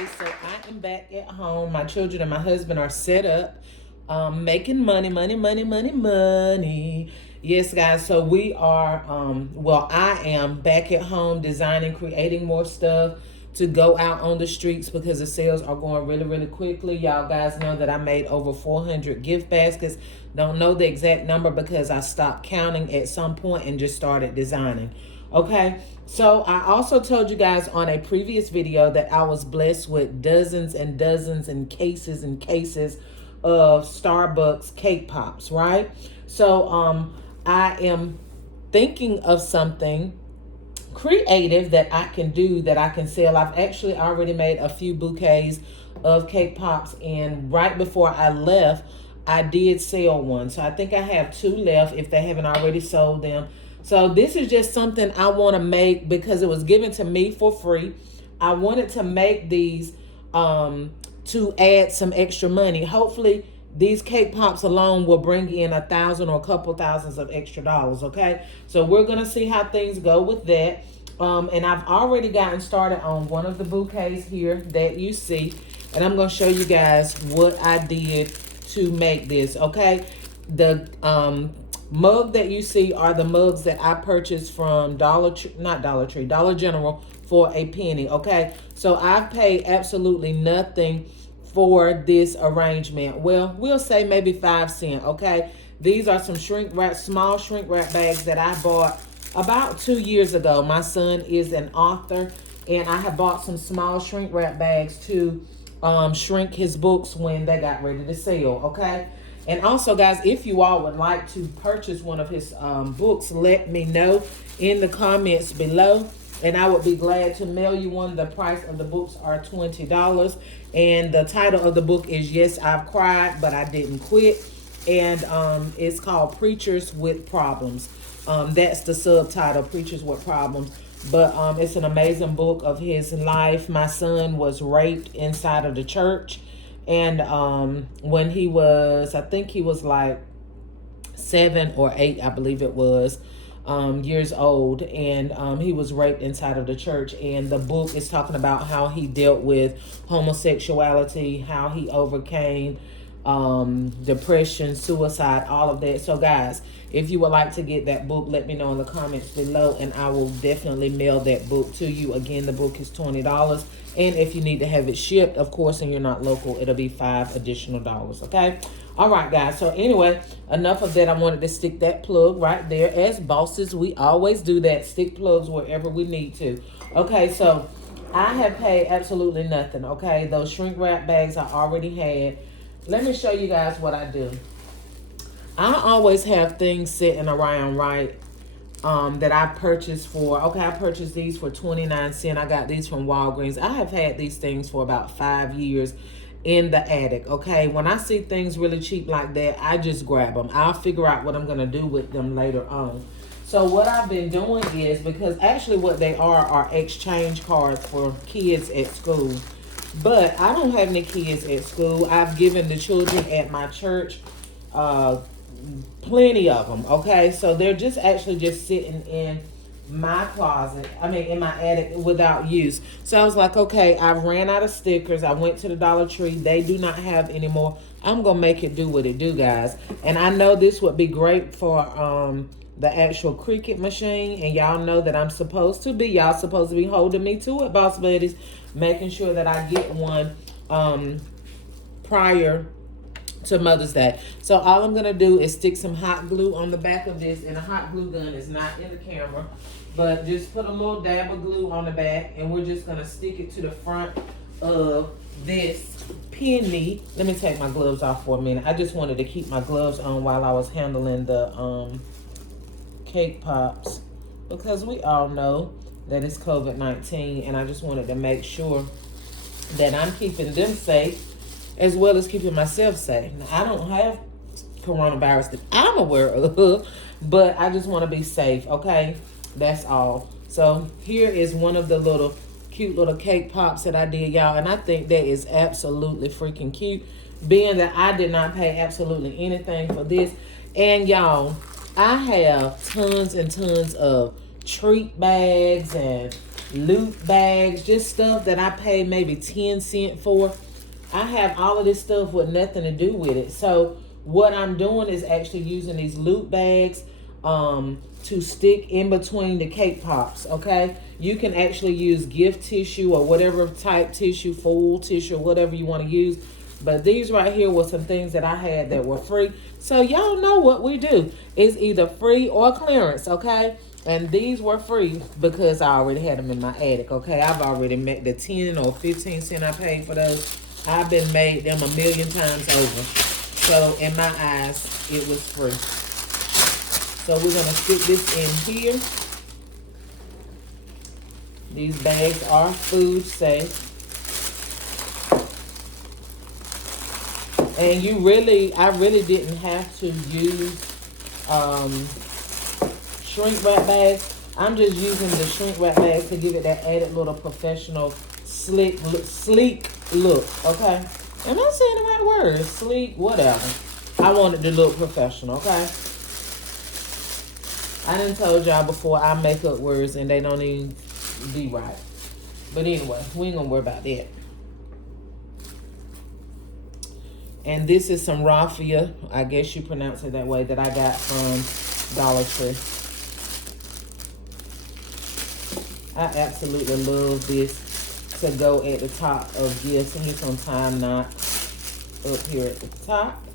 everybody. So I am back at home. My children and my husband are set up, making money, money, money, money, money. Yes, guys. So we are, well, I am back at home designing, creating more stuff to go out on the streets because the sales are going really, really quickly. Y'all guys know that I made over 400 gift baskets. Don't know the exact number because I stopped counting at some point and just started designing. Okay, so I also told you guys on a previous video that I was blessed with dozens and dozens and cases of Starbucks cake pops, right? So I am thinking of something creative that I can do, that I can sell. I've actually already made a few bouquets of cake pops, and right before I left, I did sell one. So I think I have two left if they haven't already sold them. So this is just something I want to make because it was given to me for free. I wanted to make these to add some extra money. Hopefully these cake pops alone will bring in $1,000 or a couple thousands of extra dollars. Okay, so we're gonna see how things go with that. And I've already gotten started on one of the bouquets here that you see, and I'm gonna show you guys what I did to make this. Okay, the mug that you see are the mugs that I purchased from Dollar General for a penny. Okay, so I've paid absolutely nothing for this arrangement. Well, we'll say maybe 5 cents. Okay, these are some small shrink wrap bags that I bought about 2 years ago. My son is an author, and I have bought some small shrink wrap bags to shrink his books when they got ready to sell. Okay, and also, guys, if you all would like to purchase one of his books, let me know in the comments below, and I would be glad to mail you one. The price of the books are $20, and the title of the book is Yes, I've Cried, But I Didn't Quit, and it's called Preachers with Problems. That's the subtitle, Preachers with Problems. But it's an amazing book of his life. My son was raped inside of the church. And when he was, I think he was like 7 or 8, I believe it was, years old. And he was raped inside of the church. And the book is talking about how he dealt with homosexuality, how he overcame depression, suicide, all of that. So guys, if you would like to get that book, let me know in the comments below, and I will definitely mail that book to you. Again, the book is $20, and if you need to have it shipped, of course, and you're not local, it'll be $5 additional. Okay, all right, guys. So anyway, enough of that. I wanted to stick that plug right there. As bosses, we always do that, stick plugs wherever we need to. Okay, so I have paid absolutely nothing. Okay, those shrink wrap bags I already had. Let me show you guys what I do. I always have things sitting around, right, that I purchased for, okay, I purchased these for 29 cents. I got these from Walgreens. I have had these things for about 5 years in the attic, okay? When I see things really cheap like that, I just grab them. I'll figure out what I'm going to do with them later on. So what I've been doing is, because actually what they are exchange cards for kids at school. But I don't have any kids at school. I've given the children at my church plenty of them. Okay, so they're just sitting in my closet, in my attic without use. So I was like, okay, I ran out of stickers. I went to the Dollar Tree. They do not have any more. I'm gonna make it do what it do, guys. And I know this would be great for the actual Cricut machine, and y'all know that y'all supposed to be holding me to it, boss buddies, making sure that I get one prior to Mother's Day. So all I'm gonna do is stick some hot glue on the back of this, and a hot glue gun is not in the camera, but just put a little dab of glue on the back, and we're just gonna stick it to the front of this penny. Let me take my gloves off for a minute. I just wanted to keep my gloves on while I was handling the cake pops, because we all know that it's COVID-19, and I just wanted to make sure that I'm keeping them safe as well as keeping myself safe. Now, I don't have coronavirus that I'm aware of, but I just want to be safe, okay? That's all. So here is one of the cute little cake pops that I did, y'all, and I think that is absolutely freaking cute, being that I did not pay absolutely anything for this. And y'all, I have tons and tons of treat bags and loot bags, just stuff that I pay maybe 10 cents for. I have all of this stuff with nothing to do with it. So what I'm doing is actually using these loot bags to stick in between the cake pops, okay? You can actually use gift tissue or whatever type tissue, foil tissue, whatever you want to use. But these right here were some things that I had that were free. So y'all know what we do. It's either free or clearance, okay? And these were free because I already had them in my attic, okay? I've already made the 10 or 15 cents I paid for those. I've been made them a million times over. So in my eyes, it was free. So we're going to stick this in here. These bags are food safe. And I really didn't have to use shrink wrap bags. I'm just using the shrink wrap bags to give it that added little professional, sleek look, okay? Am I saying the right word? Sleek, whatever. I want it to look professional, okay? I done told y'all before I make up words and they don't even be right. But anyway, we ain't gonna worry about that. And this is some raffia, I guess you pronounce it that way, that I got from Dollar Tree. I absolutely love this to go at the top of gifts. And here's some time knot up here at the top.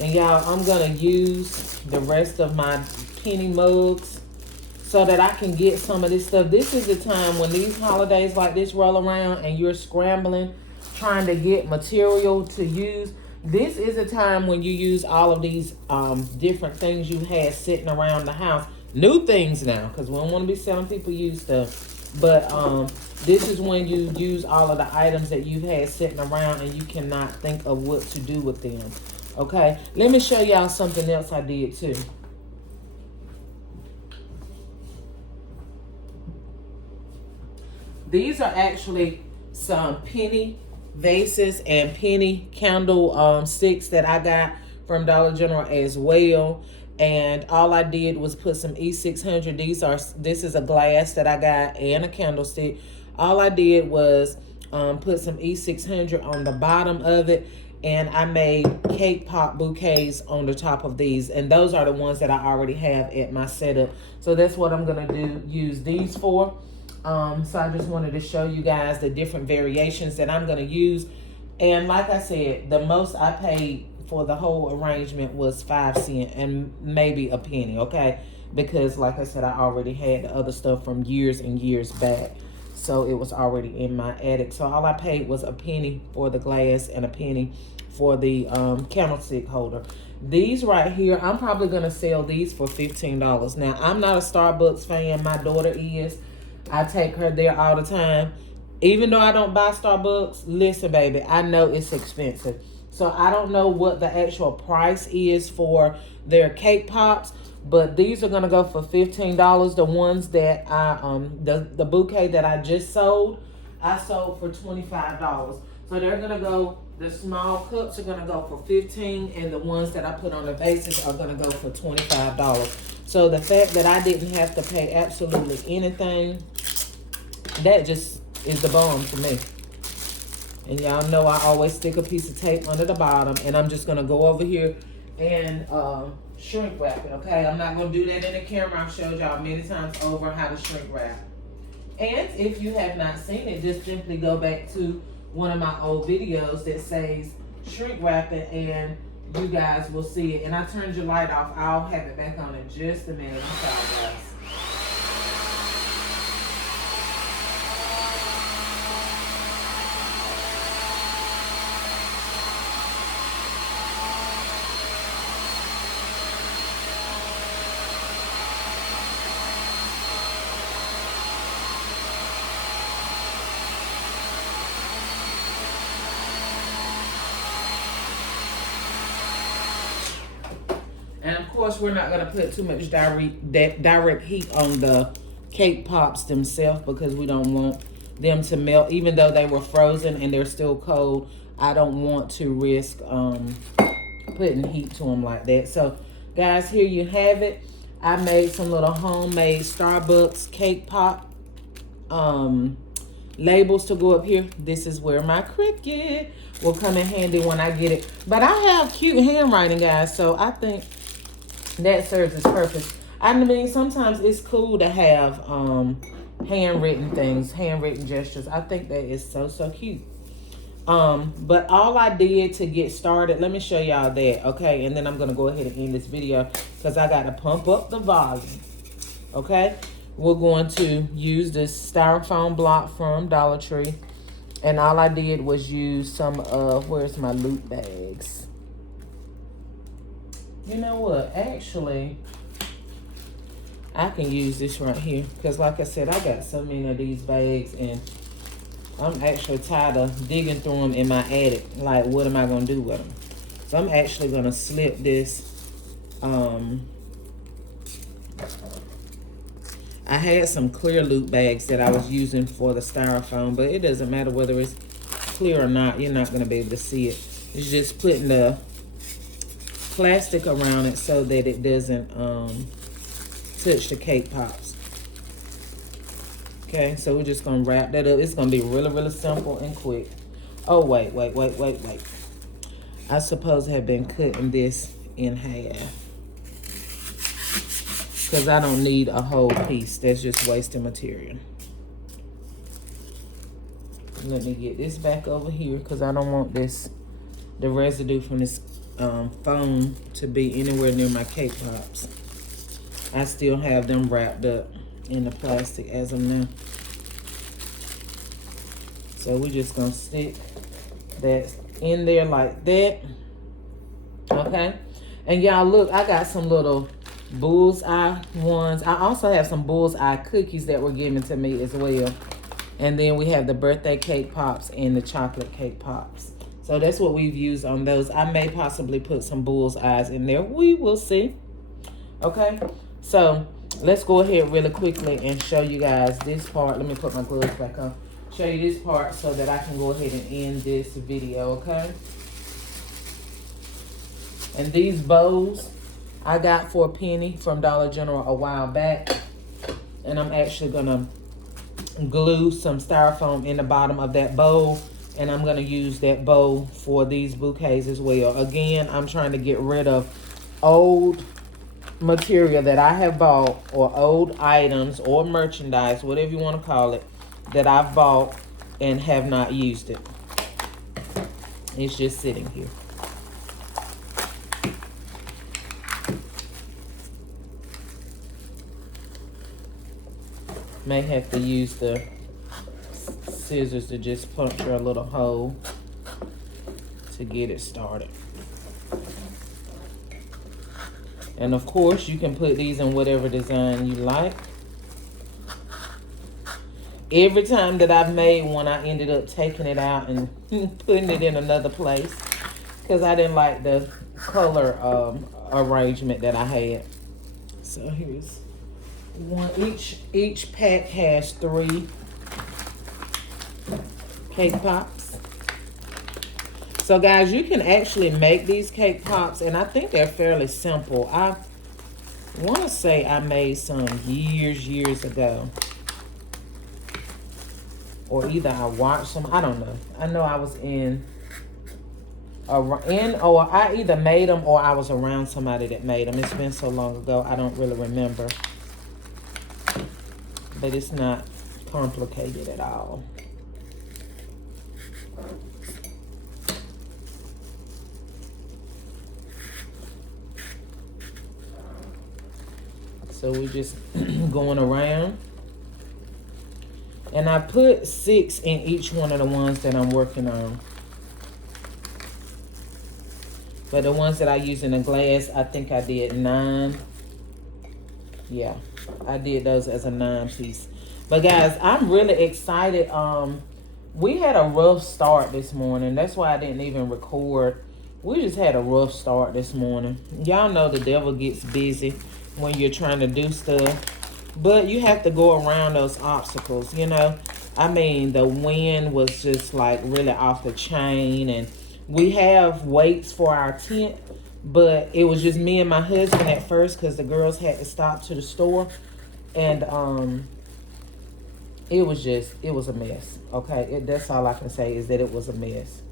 And y'all, I'm going to use the rest of my penny mugs so that I can get some of this stuff. This is the time when these holidays like this roll around and you're scrambling, trying to get material to use. This is a time when you use all of these different things you had sitting around the house. New things now, because we don't want to be selling people used stuff. But this is when you use all of the items that you've had sitting around and you cannot think of what to do with them. Okay, let me show y'all something else I did too. These are actually some penny vases and penny candle sticks that I got from Dollar General as well. And all I did was put some E600. This is a glass that I got and a candlestick. All I did was put some E600 on the bottom of it. And I made cake pop bouquets on the top of these. And those are the ones that I already have at my setup. So that's what I'm going to use these for. So I just wanted to show you guys the different variations that I'm going to use. And like I said, the most I paid for the whole arrangement was 5 cents and maybe a penny, okay? Because like I said, I already had the other stuff from years and years back. So it was already in my attic. So all I paid was a penny for the glass and a penny for the candlestick holder. These right here, I'm probably going to sell these for $15. Now, I'm not a Starbucks fan. My daughter is. I take her there all the time. Even though I don't buy Starbucks, listen, baby, I know it's expensive. So I don't know what the actual price is for their cake pops, but these are gonna go for $15. The ones that I the bouquet that I just sold, I sold for $25. So they're gonna go. The small cups are gonna go for $15, and the ones that I put on the vases are gonna go for $25. So the fact that I didn't have to pay absolutely anything, that just is the bomb to me. And y'all know I always stick a piece of tape under the bottom. And I'm just going to go over here and shrink wrap it, okay? I'm not going to do that in the camera. I've showed y'all many times over how to shrink wrap. And if you have not seen it, just simply go back to one of my old videos that says shrink wrapping, and you guys will see it. And I turned your light off. I'll have it back on in just a minute. I'm sorry, guys. And of course, we're not going to put too much direct heat on the cake pops themselves because we don't want them to melt. Even though they were frozen and they're still cold, I don't want to risk putting heat to them like that. So, guys, here you have it. I made some little homemade Starbucks cake pop labels to go up here. This is where my Cricut will come in handy when I get it. But I have cute handwriting, guys, so I think that serves its purpose. I mean, sometimes it's cool to have handwritten things, handwritten gestures. I think that is so, so cute. But all I did to get started, let me show y'all that, okay? And then I'm going to go ahead and end this video because I got to pump up the volume, okay? We're going to use this styrofoam block from Dollar Tree. And all I did was use some of, where's my loot bags? You know what? Actually, I can use this right here. Because like I said, I got so many of these bags. And I'm actually tired of digging through them in my attic. Like, what am I going to do with them? So I'm actually going to slip this. I had some clear loot bags that I was using for the styrofoam, but it doesn't matter whether it's clear or not. You're not going to be able to see it. It's just putting the plastic around it so that it doesn't touch the cake pops. Okay, so we're just going to wrap that up. It's going to be really, really simple and quick. Oh, wait. I suppose I have been cutting this in half. Because I don't need a whole piece. That's just wasting material. Let me get this back over here because I don't want the residue from this foam to be anywhere near my cake pops. I still have them wrapped up in the plastic as of now. So we're just going to stick that in there like that. Okay. And y'all look, I got some little bullseye ones. I also have some bullseye cookies that were given to me as well. And then we have the birthday cake pops and the chocolate cake pops. So that's what we've used on those. I may possibly put some bullseyes in there. We will see. Okay. So let's go ahead really quickly and show you guys this part. Let me put my gloves back on. Show you this part so that I can go ahead and end this video. Okay. And these bows I got for a penny from Dollar General a while back. And I'm actually going to glue some styrofoam in the bottom of that bowl. And I'm going to use that bowl for these bouquets as well. Again, I'm trying to get rid of old material that I have bought, or old items or merchandise, whatever you want to call it, that I've bought and have not used it. It's just sitting here. May have to use the scissors to just puncture a little hole to get it started. And of course, you can put these in whatever design you like. Every time that I've made one, I ended up taking it out and putting it in another place because I didn't like the color arrangement that I had. So here's one. Each pack has 3 cake pops. So guys, you can actually make these cake pops, and I think they're fairly simple. I want to say I made some years ago, or either I watched them. I don't know. I know I was or I either made them or I was around somebody that made them. It's been so long ago, I don't really remember. But it's not complicated at all. So we're just going around. And I put 6 in each one of the ones that I'm working on. But the ones that I use in the glass, I think I did 9. Yeah, I did those as a 9-piece. But guys, I'm really excited. We had a rough start this morning. That's why I didn't even record. We just had a rough start this morning. Y'all know the devil gets busy when you're trying to do stuff. But you have to go around those obstacles, you know. I mean, the wind was just like really off the chain. And we have weights for our tent. But it was just me and my husband at first because the girls had to stop to the store. And it was a mess. Okay, that's all I can say is that it was a mess.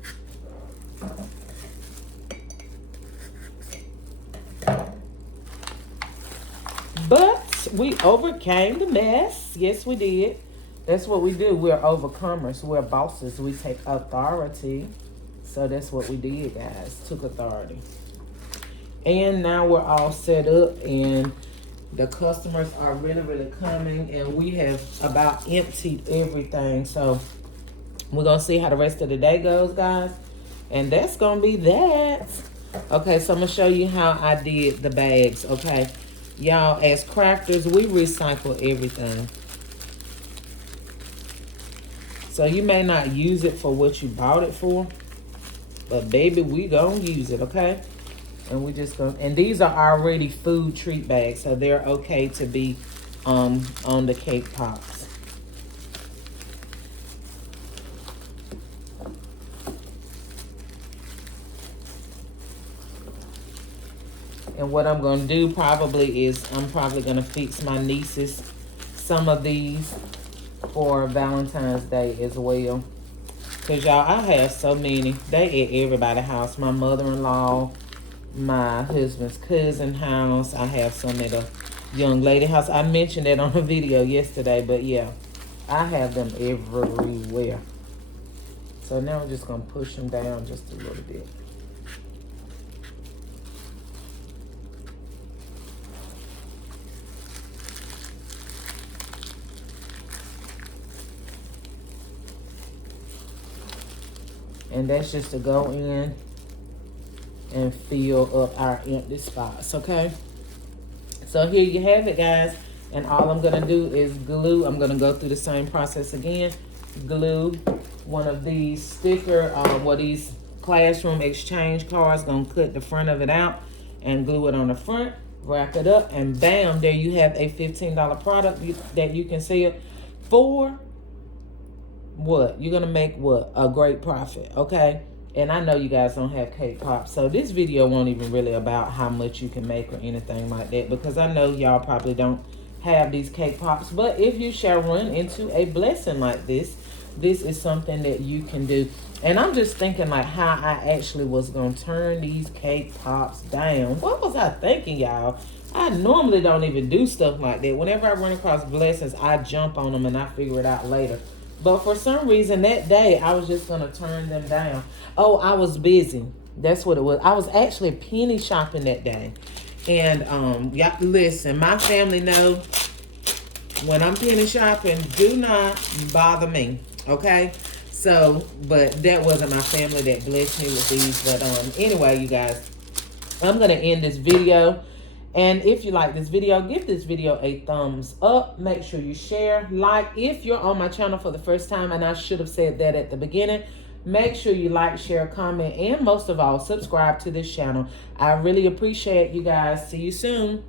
But we overcame the mess. Yes, we did. That's what we do. We're overcomers. We're bosses. We take authority. So that's what we did, guys. Took authority. And now we're all set up and the customers are really, really coming. And we have about emptied everything. So we're going to see how the rest of the day goes, guys. And that's going to be that. Okay, so I'm going to show you how I did the bags, okay? Y'all, as crafters, we recycle everything. So you may not use it for what you bought it for. But baby, we gonna use it, okay? And we just gonna, and these are already food treat bags. So they're okay to be on the cake pops. And what I'm going to do probably is I'm probably going to fix my nieces some of these for Valentine's Day as well. Because, y'all, I have so many. They at everybody's house. My mother-in-law, my husband's cousin house. I have some at a young lady house. I mentioned that on a video yesterday. But, yeah, I have them everywhere. So now I'm just going to push them down just a little bit. And that's just to go in and fill up our empty spots, okay? So here you have it, guys. And all I'm going to do is glue. I'm going to go through the same process again. Glue one of these sticker, these classroom exchange cards. Going to cut the front of it out and glue it on the front. Wrap it up. And bam, there you have a $15 product that you can sell for what? You're going to make what? A great profit, okay? And I know you guys don't have cake pops, so this video won't even really about how much you can make or anything like that, because I know y'all probably don't have these cake pops. But if you shall run into a blessing like this, this is something that you can do. And I'm just thinking like how I actually was going to turn these cake pops down. What was I thinking, y'all? I normally don't even do stuff like that. Whenever I run across blessings, I jump on them and I figure it out later. But for some reason, that day, I was just going to turn them down. Oh, I was busy. That's what it was. I was actually penny shopping that day. And, yeah, listen, my family know when I'm penny shopping, do not bother me, okay? So, but that wasn't my family that blessed me with these. But anyway, you guys, I'm going to end this video. And if you like this video, give this video a thumbs up. Make sure you share, like. If you're on my channel for the first time, and I should have said that at the beginning, make sure you like, share, comment, and most of all, subscribe to this channel. I really appreciate you guys. See you soon.